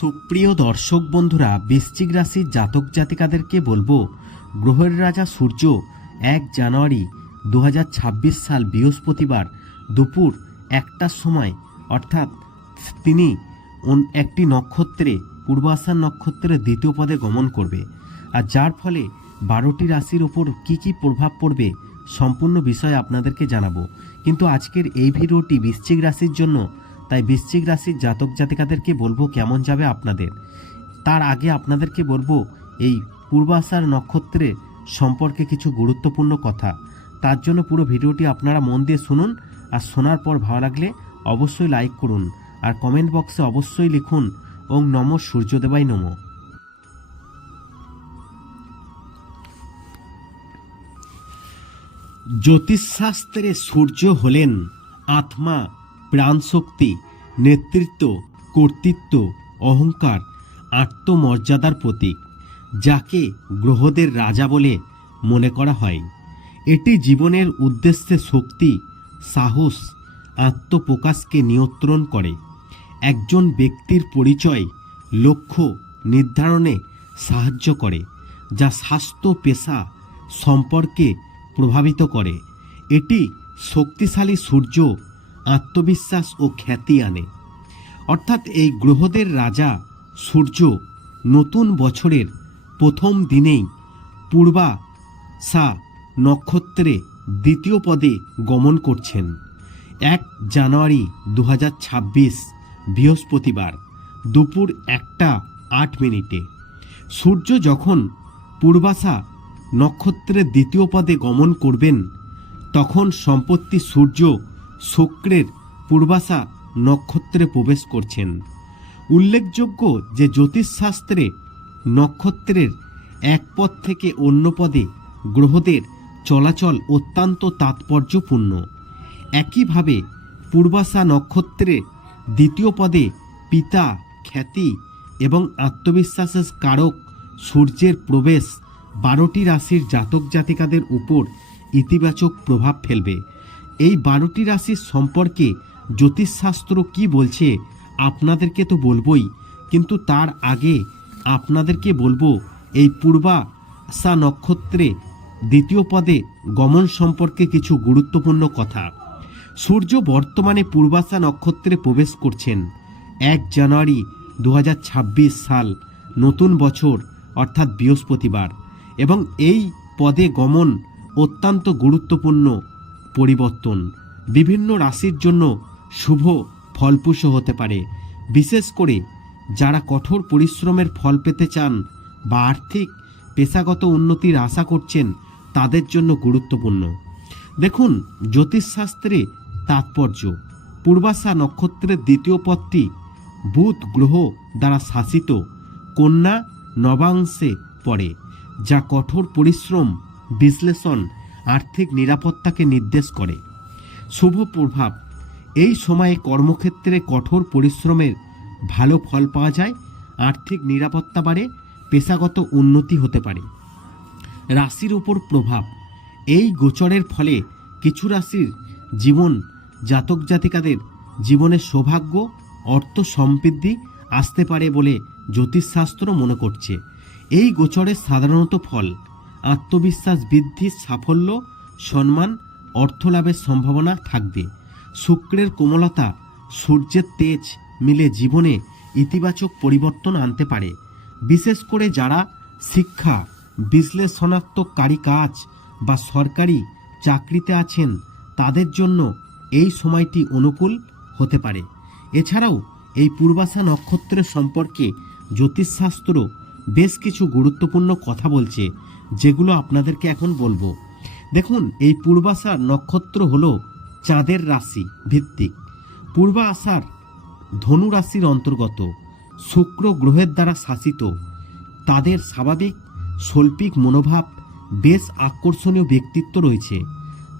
সুপ্রিয় দর্শক বন্ধুরা, বৃশ্চিক রাশির জাতক জাতিকাদেরকে বলব, গ্রহের রাজা সূর্য এক জানুয়ারি দু হাজার ছাব্বিশ সাল বৃহস্পতিবার দুপুর একটার সময়, অর্থাৎ তিনি একটি নক্ষত্রে পূর্বাশার নক্ষত্রের দ্বিতীয় পদে গমন করবে। আর যার ফলে বারোটি রাশির ওপর কি কি প্রভাব পড়বে সম্পূর্ণ বিষয় আপনাদেরকে জানাব। কিন্তু আজকের এই ভিডিওটি বৃশ্চিক রাশির জন্য তাই বৃশ্চিক রাশির জাতক জাতিকাদেরকে বলব কেমন যাবে আপনাদের। তার আগে আপনাদেরকে বলব, এই পূর্বাশার নক্ষত্রের সম্পর্কে কিছু গুরুত্বপূর্ণ কথা। তার জন্য পুরো ভিডিওটি আপনারা মন দিয়ে শুনুন আর শোনার পর ভালো লাগলে অবশ্যই লাইক করুন আর কমেন্ট বক্সে অবশ্যই লিখুন, ওং নম সূর্যদেবাই নম। জ্যোতিষশাস্ত্রে সূর্য হলেন আত্মা, প্রাণশক্তি নেতৃত্ব, কর্তৃত্ব, অহংকার, আত্মমর্যাদার প্রতীক, যাকে গ্রহদের রাজা বলে মনে করা হয়। এটি জীবনের উদ্দেশ্যে শক্তি, সাহস, আত্মপ্রকাশকে নিয়ন্ত্রণ করে। একজন ব্যক্তির পরিচয়, লক্ষ্য, নির্ধারণে সাহায্য করে, যা স্বাস্থ্য, পেশা, সম্পর্কে প্রভাবিত করে। এটি শক্তিশালী সূর্য, আত্মবিশ্বাস ও খ্যাতি আনে। অর্থাৎ এই গ্রহদের রাজা সূর্য নতুন বছরের প্রথম দিনেই পূর্বা সা নক্ষত্রে দ্বিতীয় পদে গমন করছেন। এক জানুয়ারি দু হাজার ছাব্বিশ, বৃহস্পতিবার, দুপুর একটা আট মিনিটে। সূর্য যখন পূর্বাশা নক্ষত্রের দ্বিতীয় পদে গমন করবেন, তখন সম্পত্তি সূর্য শুক্রের পূর্বাশা নক্ষত্রে প্রবেশ করছেন। উল্লেখযোগ্য যে জ্যোতিষশাস্ত্রে নক্ষত্রের এক পদ থেকে অন্য পদে গ্রহদের চলাচল অত্যন্ত তাৎপর্যপূর্ণ। একইভাবে পূর্বাশা নক্ষত্রে দ্বিতীয় পদে পিতা, খ্যাতি এবং আত্মবিশ্বাসের কারক সূর্যের প্রবেশ বারোটি রাশির জাতক জাতিকাদের উপর ইতিবাচক প্রভাব ফেলবে। এই বারোটি রাশির সম্পর্কে জ্যোতিষশাস্ত্র কি বলছে, আপনাদেরকে তো বলবই, কিন্তু তার আগে আপনাদেরকে বলব, এই পূর্বাশা নক্ষত্রে দ্বিতীয় পদে গমন সম্পর্কে কিছু গুরুত্বপূর্ণ কথা। সূর্য বর্তমানে পূর্বাশা নক্ষত্রে প্রবেশ করছেন, এক জানুয়ারি দু হাজার ছাব্বিশ সাল, নতুন বছর, অর্থাৎ বৃহস্পতিবার, এবং এই পদে গমন অত্যন্ত গুরুত্বপূর্ণ পরিবর্তন। বিভিন্ন রাশির জন্য শুভ ফলপ্রসূ হতে পারে। বিশেষ করে যারা কঠোর পরিশ্রমের ফল পেতে চান বা আর্থিক, পেশাগত উন্নতির আশা করছেন, তাদের জন্য গুরুত্বপূর্ণ। দেখুন, জ্যোতিষশাস্ত্রে তাৎপর্য। পূর্বাশা নক্ষত্রের দ্বিতীয় পদটি বুধ গ্রহ দ্বারা শাসিত। কন্যা নবাংশে পড়ে, যা কঠোর পরিশ্রম, বিশ্লেষণ, আর্থিক নিরাপত্তাকে নির্দেশ করে। শুভ প্রভাব। এই সময়ে কর্মক্ষেত্রে কঠোর পরিশ্রমের ভালো ফল পাওয়া যায়, আর্থিক নিরাপত্তা বাড়ে, পেশাগত উন্নতি হতে পারে। রাশির উপর প্রভাব। এই গোচরের ফলে কিছু রাশির জীবন জাতক জাতিকাদের জীবনে সৌভাগ্য, অর্থ সমৃদ্ধি আসতে পারে বলে জ্যোতিষশাস্ত্র মনে করছে। এই গোচরের সাধারণত ফল আত্মবিশ্বাস বৃদ্ধির সাফল্য, সম্মান অর্থ লাভের সম্ভাবনা থাকবে। শুক্রের কোমলতা, সূর্যের তেজ মিলে জীবনে ইতিবাচক পরিবর্তন আনতে পারে। বিশেষ করে যারা শিক্ষা, বিশ্লেষণাত্মককারী কাজ বা সরকারি চাকরিতে আছেন, তাদের জন্য এই সময়টি অনুকূল হতে পারে। এছাড়াও এই পূর্বাশা নক্ষত্রের সম্পর্কে জ্যোতিষশাস্ত্র বেশ কিছু গুরুত্বপূর্ণ কথা বলছে, যেগুলো আপনাদেরকে এখন বলব। দেখুন, এই পূর্বাশা নক্ষত্র হলো চাঁদের রাশি ভিত্তিক। পূর্বা ধনু রাশির অন্তর্গত শুক্র গ্রহের দ্বারা শাসিত। তাদের স্বাভাবিক, শৈল্পিক মনোভাব বেশ আকর্ষণীয় ব্যক্তিত্ব রয়েছে।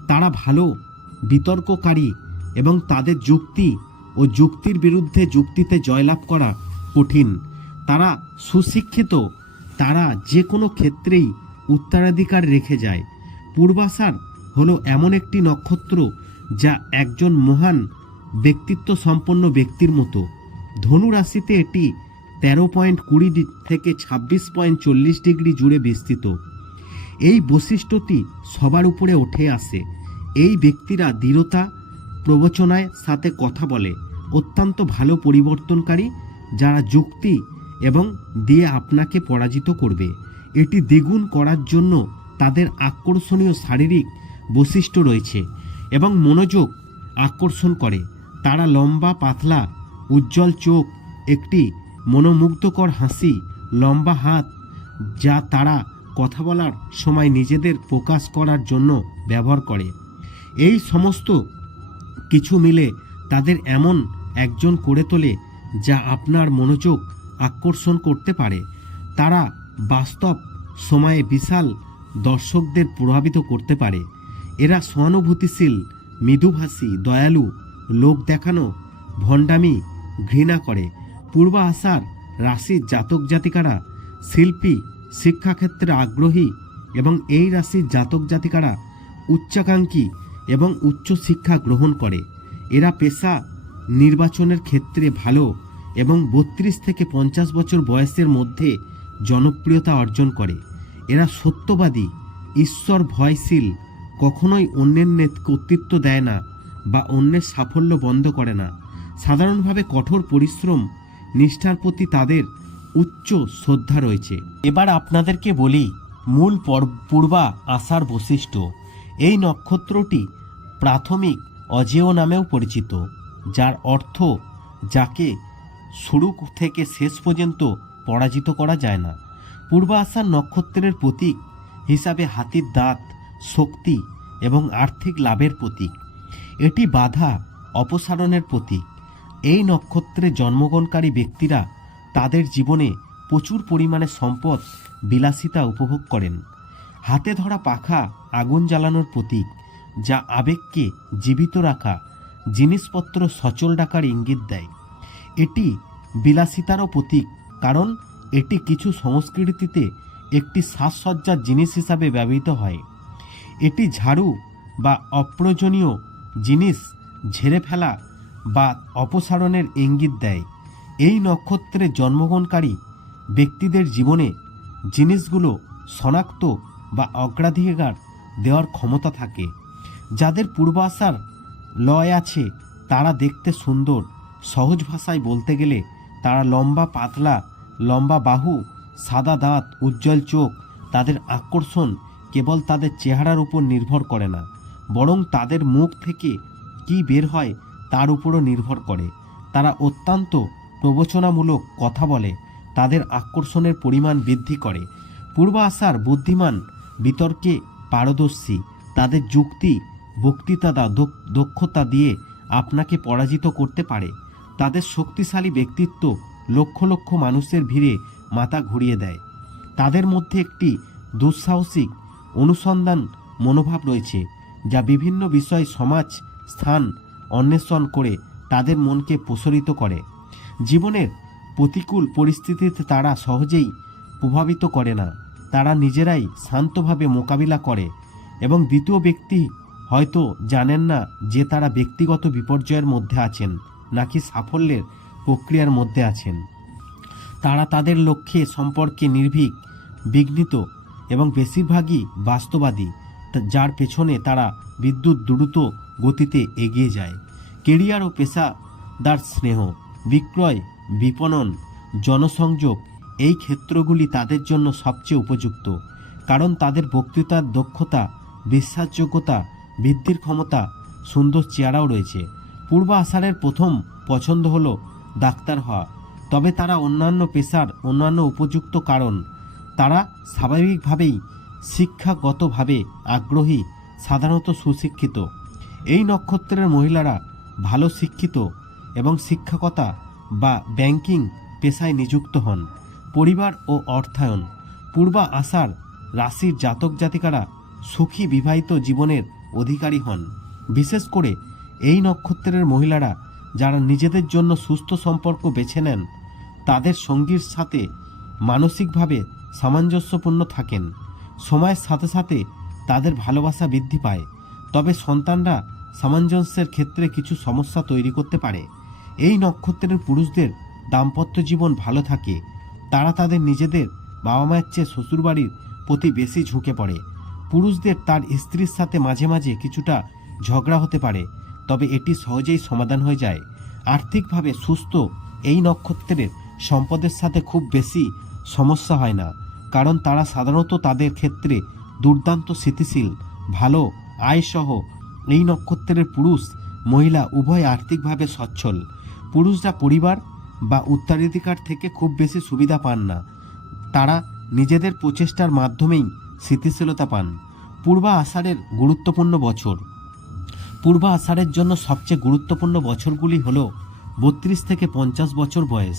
তারা ভালো, বিতর্ককারী এবং তাদের যুক্তি ও যুক্তির বিরুদ্ধে যুক্তিতে জয়লাভ করা কঠিন। তারা সুশিক্ষিত, তারা যে কোনো ক্ষেত্রেই উত্তরাধিকার রেখে যায়। পূর্বাশার হলো এমন একটি নক্ষত্র যা একজন মহান ব্যক্তিত্ব সম্পন্ন ব্যক্তির মতো। ধনু রাশিতে এটি তেরো পয়েন্ট কুড়ি থেকে ছাব্বিশ পয়েন্ট চল্লিশ ডিগ্রি জুড়ে বিস্তৃত। এই বৈশিষ্ট্যটি সবার উপরে উঠে আসে। এই ব্যক্তিরা দৃঢ়তা, প্রবচনায় সাথে কথা বলে, অত্যন্ত ভালো পরিবর্তনকারী, যারা যুক্তি এবং দিয়ে আপনাকে পরাজিত করবে। এটি দ্বিগুণ করার জন্য তাদের আকর্ষণীয় শারীরিক বৈশিষ্ট্য রয়েছে। এবং মনোযোগ আকর্ষণ করে। তারা লম্বা, পাতলা, উজ্জ্বল চোখ, একটি মনোমুগ্ধকর হাসি, লম্বা হাত, যা তারা কথা বলার সময় নিজেদের প্রকাশ করার জন্য ব্যবহার করে। এই সমস্ত কিছু মিলে তাদের এমন একজন করে তোলে যা আপনার মনোযোগ আকর্ষণ করতে পারে। তারা বাস্তব সময়ে বিশাল দর্শকদের প্রভাবিত করতে পারে। এরা সহানুভূতিশীল, মৃদুভাষী, দয়ালু, লোক দেখানো, ভণ্ডামি, ঘৃণা করে। পূর্ব আশার রাশির জাতক জাতিকারা, শিল্পী, শিক্ষাক্ষেত্রে আগ্রহী এবং এই রাশির জাতক জাতিকারা উচ্চাকাঙ্ক্ষী এবং উচ্চ শিক্ষা গ্রহণ করে। এরা পেশা নির্বাচনের ক্ষেত্রে ভালো এবং বত্রিশ থেকে পঞ্চাশ বছর বয়সের মধ্যে জনপ্রিয়তা অর্জন করে। এরা সত্যবাদী ঈশ্বর ভয়শীল কখনোই অন্যের কর্তৃত্ব দেয় না বা অন্যের সাফল্য বন্ধ করে না। সাধারণভাবে কঠোর পরিশ্রম, নিষ্ঠার প্রতি তাদের উচ্চ শ্রদ্ধা রয়েছে। এবার আপনাদেরকে বলি মূল পর- পূর্বা আশার বৈশিষ্ট্য। এই নক্ষত্রটি প্রাথমিক অজেয় নামেও পরিচিত, যার অর্থ যাকে শুরু থেকে শেষ পর্যন্ত পরাজিত করা যায় না। পূর্ব আশার নক্ষত্রের প্রতীক হিসাবে হাতির দাঁত শক্তি এবং আর্থিক লাভের প্রতীক। এটি বাধা অপসারণের প্রতীক। এই নক্ষত্রে জন্মগ্রহণকারী ব্যক্তিরা তাদের জীবনে প্রচুর পরিমাণে সম্পদ, বিলাসিতা উপভোগ করেন। হাতে ধরা পাখা আগুন জ্বালানোর প্রতীক, যা আবেগকে জীবিত রাখা, জিনিসপত্র সচল ডাকার ইঙ্গিত দেয়। এটি বিলাসিতারও প্রতীক, কারণ এটি কিছু সংস্কৃতিতে একটি সাজসজ্জার জিনিস হিসাবে ব্যবহৃত হয়। এটি ঝাড়ু বা অপ্রয়োজনীয় জিনিস ঝেড়ে ফেলা বা অপসারণের ইঙ্গিত দেয়। এই নক্ষত্রে জন্মগ্রহণকারী ব্যক্তিদের জীবনে জিনিসগুলো শনাক্ত বা অগ্রাধিকার দেওয়ার ক্ষমতা থাকে। যাদের পূর্বাশার লয় আছে, তারা দেখতে সুন্দর। সহজ ভাষায় বলতে গেলে, তারা লম্বা পাতলা, লম্বা বাহু, সাদা দাঁত, উজ্জ্বল চোখ, তাদের আকর্ষণ কেবল তাদের চেহারার উপর নির্ভর করে না, বরং তাদের মুখ থেকে কি বের হয় তার উপরও নির্ভর করে। তারা অত্যন্ত প্রবচনামূলক কথা বলে, তাদের আকর্ষণের পরিমাণ বৃদ্ধি করে। পূর্ব আশার বুদ্ধিমান বিতর্কে পারদর্শী, তাদের যুক্তি, বক্তৃতা দক্ষতা দিয়ে আপনাকে পরাজিত করতে পারে। তাদের শক্তিশালী ব্যক্তিত্ব লক্ষ লক্ষ মানুষের ভিড়ে মাথা ঘুরিয়ে দেয়। তাদের মধ্যে একটি দুঃসাহসিক অনুসন্ধান মনোভাব রয়েছে, যা বিভিন্ন বিষয় সমাজ, স্থান অন্বেষণ করে তাদের মনকে প্রসারিত করে। জীবনের প্রতিকূল পরিস্থিতিতে তারা সহজেই প্রভাবিত করে না। তারা নিজেরাই শান্তভাবে মোকাবিলা করে এবং দ্বিতীয় ব্যক্তি হয়তো জানেন না যে তারা ব্যক্তিগত বিপর্যয়ের মধ্যে আছেন, নাকি সাফল্যের প্রক্রিয়ার মধ্যে আছেন। তারা তাদের লক্ষ্যে সম্পর্কে নির্ভীক, বিঘ্নিত এবং বেশিরভাগই বাস্তবাদী যার পেছনে তারা বিদ্যুৎ দ্রুত গতিতে এগিয়ে যায়। কেরিয়ার ও পেশাদার স্নেহ, বিক্রয়, বিপণন, জনসংযোগ এই ক্ষেত্রগুলি তাদের জন্য সবচেয়ে উপযুক্ত, কারণ তাদের বক্তৃতার দক্ষতা, বিশ্বাসযোগ্যতা, বৃদ্ধির ক্ষমতা, সুন্দর চেহারাও রয়েছে। পূর্ব আষাঢ়ের প্রথম পছন্দ হলো ডাক্তার হওয়া, তবে তারা অন্যান্য পেশার অন্যান্য উপযুক্ত কারণ তারা স্বাভাবিকভাবেই শিক্ষাগতভাবে আগ্রহী, সাধারণত সুশিক্ষিত। এই নক্ষত্রের মহিলারা ভালো শিক্ষিত এবং শিক্ষকতা বা ব্যাংকিং পেশায় নিযুক্ত হন। পরিবার ও অর্থায়ন পূর্বা আশার রাশির জাতক জাতিকারা সুখী বিবাহিত জীবনের অধিকারী হন। বিশেষ করে এই নক্ষত্রের মহিলারা যারা নিজেদের জন্য সুস্থ সম্পর্ক বেছে নেন, তাদের সঙ্গীর সাথে মানসিকভাবে সামঞ্জস্যপূর্ণ থাকেন। সময়ের সাথে সাথে তাদের ভালোবাসা বৃদ্ধি পায়। তবে সন্তানরা সামঞ্জস্যের ক্ষেত্রে কিছু সমস্যা তৈরি করতে পারে। এই নক্ষত্রের পুরুষদের দাম্পত্য জীবন ভালো থাকে। তারা তাদের নিজেদের বাবা মায়ের চেয়ে শ্বশুরবাড়ির প্রতি বেশি ঝুঁকে পড়ে। পুরুষদের তার স্ত্রীর সাথে মাঝে মাঝে কিছুটা ঝগড়া হতে পারে, তবে এটি সহজেই সমাধান হয়ে যায়। আর্থিকভাবে সুস্থ এই নক্ষত্রের সম্পদের সাথে খুব বেশি সমস্যা হয় না। কারণ তারা সাধারণত তাদের ক্ষেত্রে দুর্দান্ত স্থিতিশীল, ভালো, আয়সহ এই নক্ষত্রের পুরুষ, মহিলা উভয় আর্থিকভাবে সচ্ছল। পুরুষরা পরিবার বা উত্তরাধিকার থেকে খুব বেশি সুবিধা পান না। তারা নিজেদের প্রচেষ্টার মাধ্যমেই স্থিতিশীলতা পান। পূর্বা আষাঢ়ের গুরুত্বপূর্ণ বছর। পূর্বা আষাঢ়ের জন্য সবচেয়ে গুরুত্বপূর্ণ বছরগুলি হল বত্রিশ থেকে পঞ্চাশ বছর বয়স।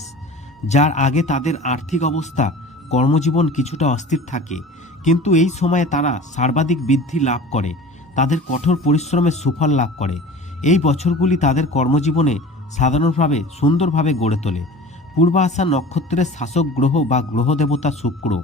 যার আগে তাদের আর্থিক অবস্থা, কর্মজীবন কিছুটা অস্থির থাকে। কিন্তু এই সময়ে তারা সর্বাধিক বৃদ্ধি লাভ করে, তাদের কঠোর পরিশ্রমের সুফল লাভ করে। এই বছরগুলি তাদের কর্মজীবনে সাধারণভাবে সুন্দরভাবে গড়ে তোলে। পূর্ব আশা নক্ষত্রের শাসক গ্রহ বা গ্রহ দেবতা শুক্র।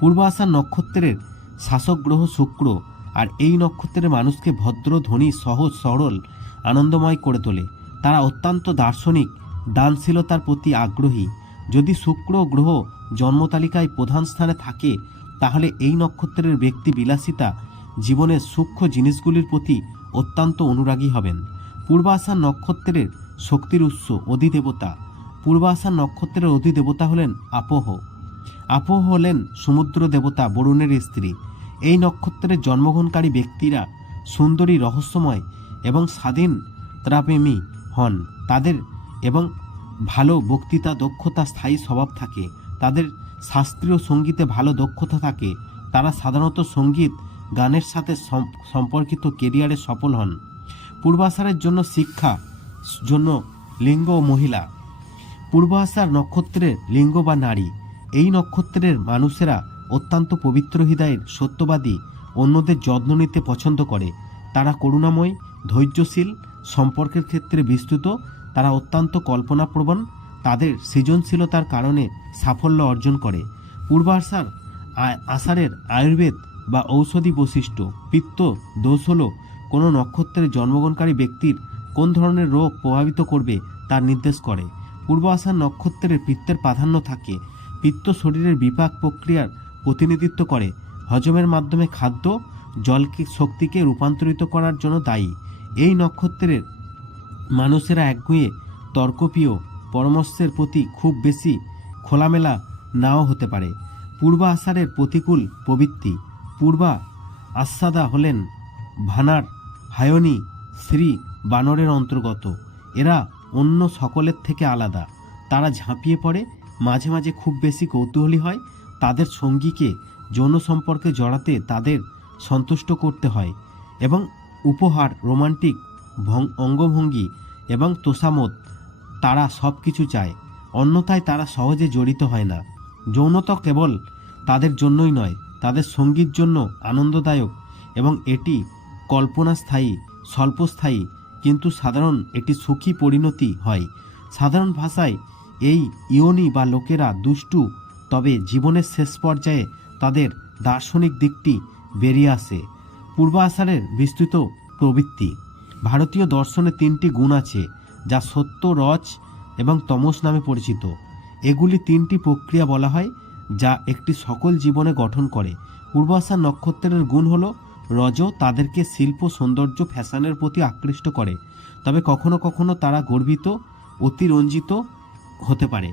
পূর্ব আশা নক্ষত্রের শাসক গ্রহ শুক্র আর এই নক্ষত্রের মানুষকে ভদ্র, ধনী, সহজ, সরল, আনন্দময় করে তোলে। তারা অত্যন্ত দার্শনিক দানশীলতার প্রতি আগ্রহী। যদি শুক্র গ্রহ জন্মতালিকায় প্রধান স্থানে থাকে, তাহলে এই নক্ষত্রের ব্যক্তি বিলাসিতা জীবনের সূক্ষ্ম জিনিসগুলির প্রতি অত্যন্ত অনুরাগী হবেন। পূর্বাশা নক্ষত্রের শক্তির উৎস অধিদেবতা। পূর্বাশা নক্ষত্রের অধিদেবতা হলেন আপহ। আপহ হলেন সমুদ্র দেবতা বরুণের স্ত্রী। এই নক্ষত্রের জন্মগ্রহণকারী ব্যক্তিরা সুন্দরী, রহস্যময় এবং স্বাধীন ত্রাপ্রেমী হন। তাদের এবং ভালো বক্তৃতা, দক্ষতা, স্থায়ী স্বভাব থাকে। তাদের শাস্ত্রীয় সঙ্গীতে ভালো দক্ষতা থাকে। তারা সাধারণত সংগীত, গানের সাথে সম্পর্কিত কেরিয়ারে সফল হন। পূর্বাশারের জন্য শিক্ষা, জন্য লিঙ্গ ও মহিলা। পূর্বাশার নক্ষত্রের লিঙ্গ বা নারী। এই নক্ষত্রের মানুষেরা অত্যন্ত পবিত্র হৃদয়ের সত্যবাদী, অন্যদের যত্ন নিতে পছন্দ করে। তারা করুণাময়, ধৈর্যশীল, সম্পর্কের ক্ষেত্রে বিস্তৃত তারা অত্যন্ত কল্পনাপ্রবণ, তাদের সৃজনশীলতার কারণে সাফল্য অর্জন করে। পূর্বাশার আষাঢ়ের আয়ুর্বেদ বা ঔষধি বৈশিষ্ট্য, পিত্ত, দোষ হল কোনো নক্ষত্রের জন্মগ্রহণকারী ব্যক্তির কোন ধরনের রোগ প্রভাবিত করবে তার নির্দেশ করে। পূর্ব আষাঢ় নক্ষত্রের পিত্তের প্রাধান্য থাকে। পিত্ত শরীরের বিপাক প্রক্রিয়ার প্রতিনিধিত্ব করে। হজমের মাধ্যমে খাদ্য জলকে শক্তিকে রূপান্তরিত করার জন্য দায়ী। এই নক্ষত্রের মানুষেরা একগুঁয়ে তর্কপ্রিয় পরামর্শের প্রতি খুব বেশি খোলামেলা নাও হতে পারে। পূর্বা আষাঢ়ের প্রতিকূল প্রবৃত্তি। পূর্বা আস্বাদা হলেন ভানার হায়নি শ্রী বানরের অন্তর্গত। এরা অন্য সকলের থেকে আলাদা। তারা ঝাঁপিয়ে পড়ে, মাঝে মাঝে খুব বেশি কৌতূহলী হয়। তাদের সঙ্গীকে যৌন সম্পর্কে জড়াতে তাদের সন্তুষ্ট করতে হয় এবং উপহার, রোমান্টিক অঙ্গভঙ্গি এবং তোষামত তারা সব কিছু চায়। অন্যথায় তারা সহজে জড়িত হয় না। যৌনতা কেবল তাদের জন্যই নয়, তাদের সঙ্গীর জন্য আনন্দদায়ক এবং এটি কল্পনাস্থায়ী, স্বল্পস্থায়ী, কিন্তু সাধারণ এটি সুখী পরিণতি হয়। সাধারণ ভাষায় এই ইয়নি বা লোকেরা দুষ্টু, তবে জীবনের শেষ পর্যায়ে তাদের দার্শনিক দিকটি বেরিয়ে আসে। পূর্বাষাঢ়ের বিস্তৃত প্রবৃত্তি। ভারতীয় দর্শনে তিনটি গুণ আছে, যা সত্য রজ এবং তমস নামে পরিচিত। এগুলি তিনটি প্রক্রিয়া বলা হয়, যা একটি সকল জীবনে গঠন করে। পূর্বাশা নক্ষত্রের গুণ হল, রজ তাদেরকে শিল্প, সৌন্দর্য, ফ্যাশনের প্রতি আকৃষ্ট করে। তবে কখনো কখনো তারা গর্বিত, অতিরঞ্জিত হতে পারে।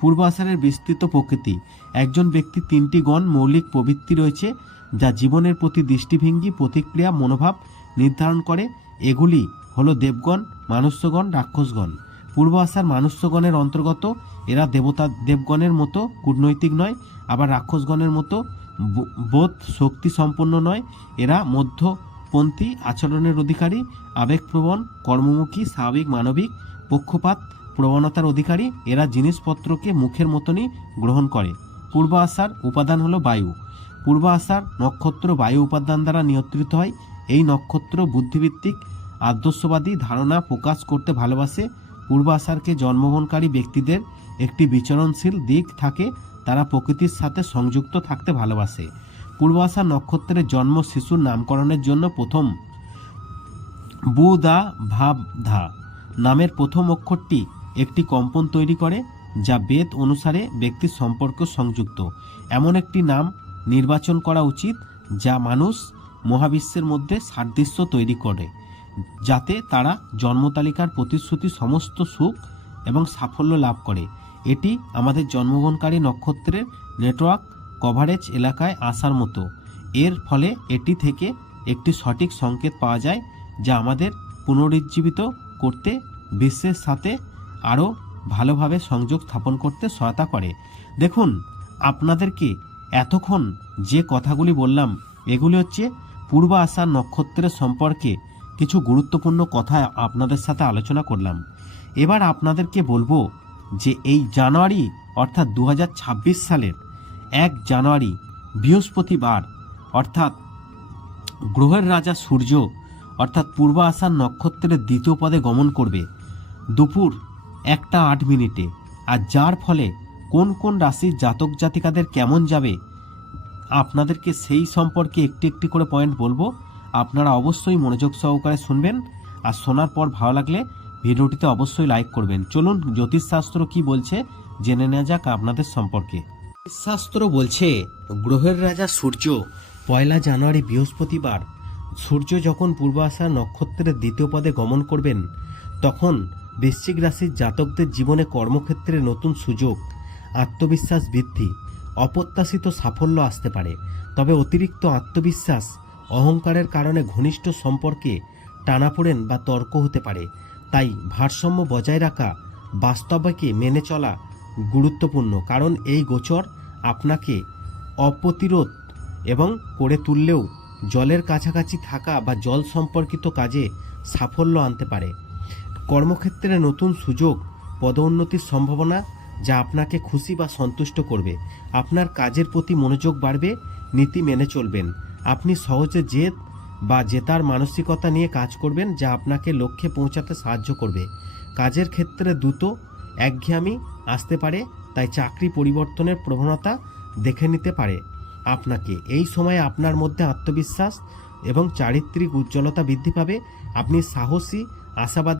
পূর্ব আষাঢ়ের বিস্তৃত প্রকৃতি। একজন ব্যক্তি তিনটি গণ মৌলিক প্রবৃত্তি রয়েছে, যা জীবনের প্রতি দৃষ্টিভঙ্গি, প্রতিক্রিয়া, মনোভাব নির্ধারণ করে, এগুলি হলো দেবগণ, মানুষ্যগণ, রাক্ষসগণ। পূর্ব আষাঢ় মানুষ্যগণের অন্তর্গত, এরা দেবতা, দেবগণের মতো কূটনৈতিক নয়, আবার রাক্ষসগণের মতো বোধ শক্তি সম্পন্ন নয়। এরা মধ্যপন্থী আচরণের অধিকারী, আবেগপ্রবণ, কর্মমুখী, স্বাভাবিক, মানবিক, পক্ষপাত, প্রবণতার অধিকারী। এরা জিনিসপত্রকে মুখের মতনই গ্রহণ করে। পূর্ব আসার উপাদান হলো বায়ু। পূর্ব আশার নক্ষত্র বায়ু উপাদান দ্বারা নিয়ন্ত্রিত হয়। এই নক্ষত্র বুদ্ধিভিত্তিক আদর্শবাদী ধারণা প্রকাশ করতে ভালোবাসে। পূর্ব আশারকে জন্মগ্রহণকারী ব্যক্তিদের একটি বিচরণশীল দিক থাকে, তারা প্রকৃতির সাথে সংযুক্ত থাকতে ভালোবাসে। পূর্ব আশার নক্ষত্রের জন্ম শিশুর নামকরণের জন্য প্রথম বু দা ভাব ধা নামের প্রথম অক্ষরটি একটি কম্পন তৈরি করে, যা বেদ অনুসারে ব্যক্তির সম্পর্ক সংযুক্ত। এমন একটি নাম নির্বাচন করা উচিত, যা মানুষ মহাবিশ্বের মধ্যে সাদৃশ্য তৈরি করে, যাতে তারা জন্মতালিকার প্রতিশ্রুতি সমস্ত সুখ এবং সাফল্য লাভ করে। এটি আমাদের জন্মগ্রহণকারী নক্ষত্রের নেটওয়ার্ক কভারেজ এলাকায় আসার মতো। এর ফলে এটি থেকে একটি সঠিক সংকেত পাওয়া যায়, যা আমাদের পুনরুজ্জীবিত করতে, বিশ্বের সাথে আরও ভালোভাবে সংযোগ স্থাপন করতে সহায়তা করে। দেখুন, আপনাদেরকে এতক্ষণ যে কথাগুলি বললাম, এগুলি হচ্ছে পূর্ব আসার নক্ষত্রের সম্পর্কে কিছু গুরুত্বপূর্ণ কথা আপনাদের সাথে আলোচনা করলাম। এবার আপনাদেরকে বলব যে এই জানুয়ারি, অর্থাৎ দু হাজার ছাব্বিশ সালের এক জানুয়ারি, বৃহস্পতিবার, অর্থাৎ গ্রহের রাজা সূর্য, অর্থাৎ পূর্ব আসার নক্ষত্রের দ্বিতীয় পদে গমন করবে দুপুর একটা আট মিনিটে। আর যার ফলে কোন কোন রাশির জাতক জাতিকাদের কেমন যাবে আপনাদেরকে সেই সম্পর্কে একটি একটি করে পয়েন্ট বলব। আপনারা অবশ্যই মনোযোগ সহকারে শুনবেন। আর শোনার পর ভালো লাগলে ভিডিওটিতে অবশ্যই লাইক করবেন। চলুন, জ্যোতিষশাস্ত্র কি বলছে জেনে নেওয়া যাক আপনাদের সম্পর্কে। শাস্ত্র বলছে, গ্রহের রাজা সূর্য, পয়লা জানুয়ারি বৃহস্পতিবার, সূর্য যখন পূর্ব আসার নক্ষত্রের দ্বিতীয় পদে গমন করবেন, তখন বৃশ্চিক রাশির জাতকদের জীবনে কর্মক্ষেত্রে নতুন সুযোগ, আত্মবিশ্বাস বৃদ্ধি অপ্রত্যাশিত সাফল্য আসতে পারে। তবে অতিরিক্ত আত্মবিশ্বাস, অহংকারের কারণে ঘনিষ্ঠ সম্পর্কে টানাপোড়েন বা তর্ক হতে পারে। তাই ভারসাম্য বজায় রাখা বাস্তবকে মেনে চলা গুরুত্বপূর্ণ, কারণ এই গোচর আপনাকে অপ্রতিরোধ এবং করে তুললেও জলের কাছাকাছি থাকা বা জল সম্পর্কিত কাজে সাফল্য আনতে পারে। কর্মক্ষেত্রে নতুন সুযোগ, পদোন্নতির সম্ভাবনা যা আপনাকে খুশি বা সন্তুষ্ট করবে। আপনার কাজের প্রতি মনোযোগ বাড়বে, নীতি মেনে চলবেন। আপনি সহজে জেদ বা জেতার মানসিকতা নিয়ে কাজ করবেন, যা আপনাকে লক্ষ্যে পৌঁছাতে সাহায্য করবে। কাজের ক্ষেত্রে দ্রুত, একঘেয়ামি আসতে পারে, তাই চাকরি পরিবর্তনের প্রবণতা দেখে নিতে পারে আপনাকে। এই সময়ে আপনার মধ্যে আত্মবিশ্বাস এবং চারিত্রিক উজ্জ্বলতা বৃদ্ধি পাবে। আপনি সাহসী, আশাবাদ